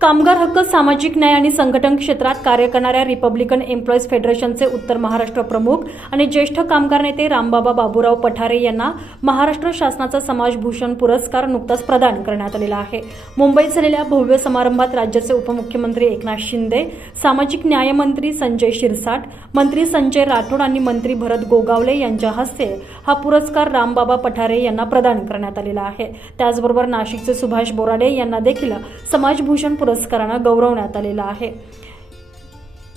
कामगार हक्क सामाजिक न्याय आणि संघटन क्षेत्रात कार्य करणाऱ्या रिपब्लिकन एम्प्लॉईज फेडरेशनचे उत्तर महाराष्ट्र प्रमुख आणि ज्येष्ठ कामगार नेते रामबाबा बाबूराव पठारे यांना महाराष्ट्र शासनाचा समाजभूषण पुरस्कार नुकताच प्रदान करण्यात आलेला आहे. मुंबईत झालेल्या भव्य समारंभात राज्याचे उपमुख्यमंत्री एकनाथ शिंदे सामाजिक न्यायमंत्री संजय शिरसाट मंत्री संजय राठोड आणि मंत्री भरत गोगावले यांच्या हस्ते हा पुरस्कार रामबाबा पठारे यांना प्रदान करण्यात आलेला आहे. त्याचबरोबर नाशिकचे सुभाष बोराडे यांना देखील समाजभूषण पुरस्कारानं गौरवण्यात आलेला आहे.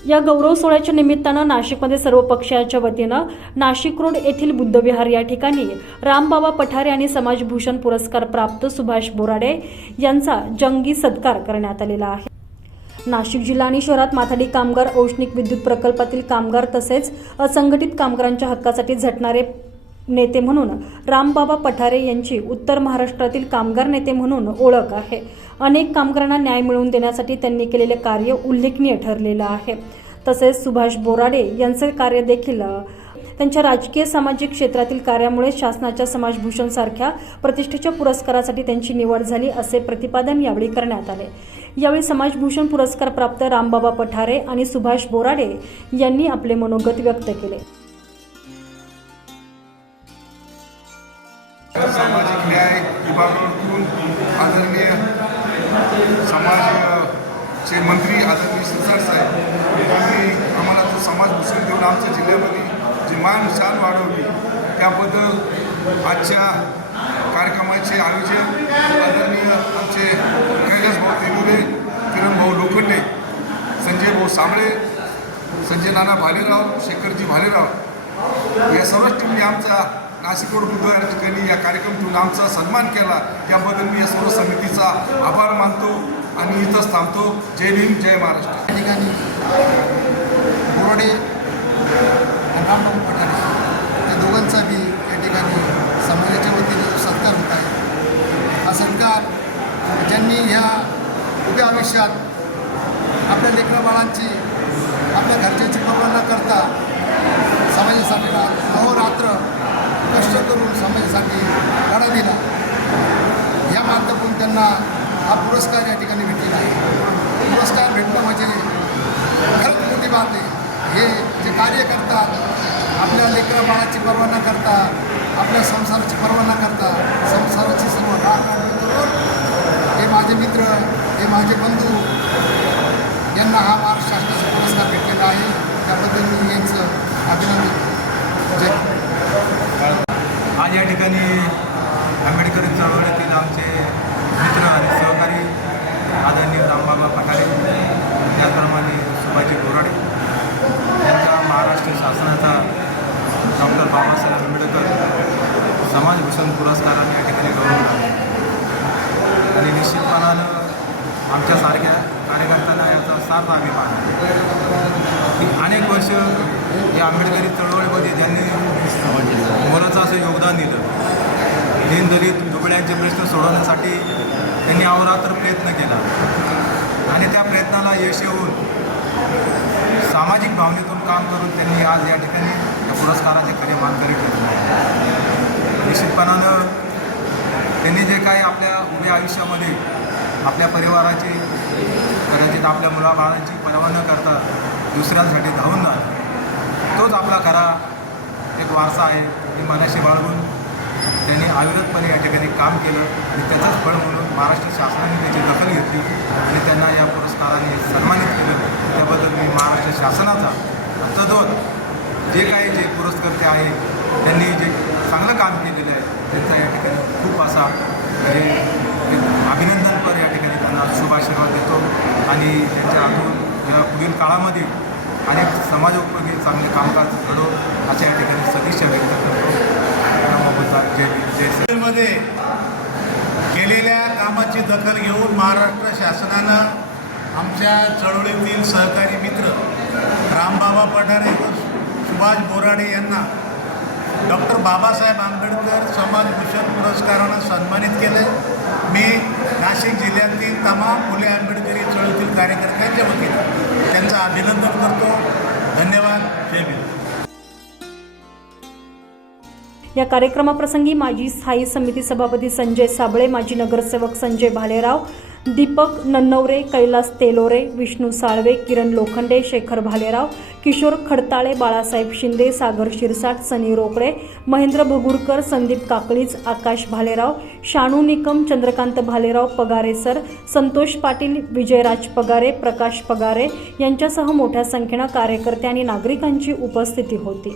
या गौरव सोहळ्याच्या निमित्तानं नाशिकमध्ये सर्व पक्षाच्या वतीनं नाशिक रोड येथील बुद्धविहार या ठिकाणी रामबाबा पठारे आणि समाजभूषण पुरस्कार प्राप्त सुभाष बोराडे यांचा जंगी सत्कार करण्यात आलेला आहे. नाशिक जिल्हा आणि शहरात माथाडी कामगार औष्णिक विद्युत प्रकल्पातील कामगार तसेच असंघटित कामगारांच्या हक्कासाठी झटणारे नेते म्हणून रामबाबा पठारे यांची उत्तर महाराष्ट्रातील कामगार नेते म्हणून ओळख आहे. अनेक कामगारांना न्याय मिळवून देण्यासाठी त्यांनी केलेले कार्य उल्लेखनीय ठरलेलं आहे. तसेच सुभाष बोराडे यांचे कार्य देखील त्यांच्या राजकीय सामाजिक क्षेत्रातील कार्यामुळे शासनाच्या समाजभूषण सारख्या प्रतिष्ठेच्या पुरस्कारासाठी त्यांची निवड झाली असे प्रतिपादन यावेळी करण्यात आले. यावेळी समाजभूषण पुरस्कार प्राप्त रामबाबा पठारे आणि सुभाष बोराडे यांनी आपले मनोगत व्यक्त केले. समाजचे मंत्री आदरणीय शिरसाट साहेब यांनी आम्हाला तो समाजभूषण देऊन आमच्या जिल्ह्यामध्ये जी मान शान वाढवली त्याबद्दल आजच्या कार्यक्रमाचे आयोजन आदरणीय आमचे कैलास भाऊ तेलुरे किरण भाऊ लोखंडे संजय भाऊ साबळे संजय नाना भालेराव शेखरजी भालेराव या सर्वच टीमने आमचा नाशिक रोड बुद्ध ठिकाणी या कार्यक्रम ठेवून आमचा सन्मान केला. त्याबद्दल मी या सर्व समितीचा आभार मानतो. आणि इथंच थांबतो. जय भीम जय महाराष्ट्र. या ठिकाणी बोराडे आणि पठाणे पठारे या दोघांचा बी या ठिकाणी समाजाच्या वतीने सत्कार होत आहे. हा सत्कार ज्यांनी ह्या उभ्या आयुष्यात आपल्या लेकरबाळांची आपल्या घरच्याची पर्वा न करता समाजासाठी अहोरात्र कष्ट करून समाजासाठी लढा दिला. या माध्यमातून त्यांना हा पुरस्कार या ठिकाणी भेटलेला आहे. पुरस्कार भेटणं म्हणजे खरंच मोठी बात आहे. हे जे कार्य करतात आपल्या लेकरा बाळाची पर्वा न करता आपल्या संसाराची पर्वा न करता संसाराची सर्व राख हे माझे मित्र हे माझे बंधू यांना हा महाराष्ट्र शासनाचा पुरस्कार भेटलेला आहे त्याबद्दल मी यांचं अभिनंदन जय आज या ठिकाणी आंबेडकरी चळवळीतील आमचे मित्र आणि सहकारी आदरणीय रामबाबा पठारे त्याचप्रमाणे सुभाजी बोराडे यांचा महाराष्ट्र शासनाचा डॉक्टर बाबासाहेब आंबेडकर समाजभूषण पुरस्काराने या ठिकाणी गौरवला आणि निश्चितपणानं आमच्यासारख्या कार्यकर्त्यांना याचा सार्थ अभिमान पाहतो. की अनेक वर्ष या आंबेडकरी चळवळीमध्ये ज्यांनी मोलाचं असं योगदान दिलं दीनदलित दुबळ्यांचे प्रश्न सोडवण्यासाठी त्यांनी अहोरात्र प्रयत्न केला. आणि त्या प्रयत्नाला यश येऊन सामाजिक भावनेतून काम करून त्यांनी आज या ठिकाणी या पुरस्काराचे खरे मानकरी ठरले. निश्चितपणानं त्यांनी जे काही आपल्या उभ्या आयुष्यामध्ये आपल्या परिवाराची कदाचित आपल्या मुलाबाळांची पर्वा न करता दुसऱ्यांसाठी धावून जाणं तोच आपला खरा एक वारसा आहे. ही मनाशी बाळगून त्यांनी अविरतपणे या ठिकाणी काम केलं आणि त्याचंच फळ म्हणून महाराष्ट्र शासनाने त्याची दखल घेतली आणि त्यांना या पुरस्काराने सन्मानित केलं. त्याबद्दल मी महाराष्ट्र शासनाचा तद्वत जे काही जे पुरस्कर्ते आहे त्यांनी जे चांगलं काम केलेलं आहे त्यांचा या ठिकाणी खूप असा म्हणजे एक अभिनंदनपर या ठिकाणी त्यांना शुभाशीर्वाद देतो आणि त्यांच्या हातून या पुढील काळामध्ये अनेक समाजोपयोगी चांगले कामकाज घडो अशा या ठिकाणी सदिच्छा व्यक्त करतो. जय केलेल्या कामाची दखल घेऊन महाराष्ट्र शासनानं आमच्या चळवळीतील सहकारी मित्र रामबाबा पठारे व सुभाष बोराडे यांना डॉक्टर बाबासाहेब आंबेडकर समाजभूषण पुरस्कारानं सन्मानित केलं. मी नाशिक जिल्ह्यातील तमाम फुले आंबेडकरी चळवळीतील कार्यकर्त्यांच्या वतीनं त्यांचं अभिनंदन करतो. धन्यवाद. जय भीम. या कार्यक्रमाप्रसंगी माजी स्थायी समिती सभापती संजय साबळे माजी नगरसेवक संजय भालेराव दीपक नन्नवरे कैलास तेलोरे विष्णू साळवे किरण लोखंडे शेखर भालेराव किशोर खडताळे बाळासाहेब शिंदे सागर शिरसाट सनी रोकडे महेंद्र भगुरकर संदीप काकळीज आकाश भालेराव शाणू निकम चंद्रकांत भालेराव पगारे सर संतोष पाटील विजयराज पगारे प्रकाश पगारे यांच्यासह मोठ्या संख्येनं कार्यकर्ते आणि नागरिकांची उपस्थिती होती.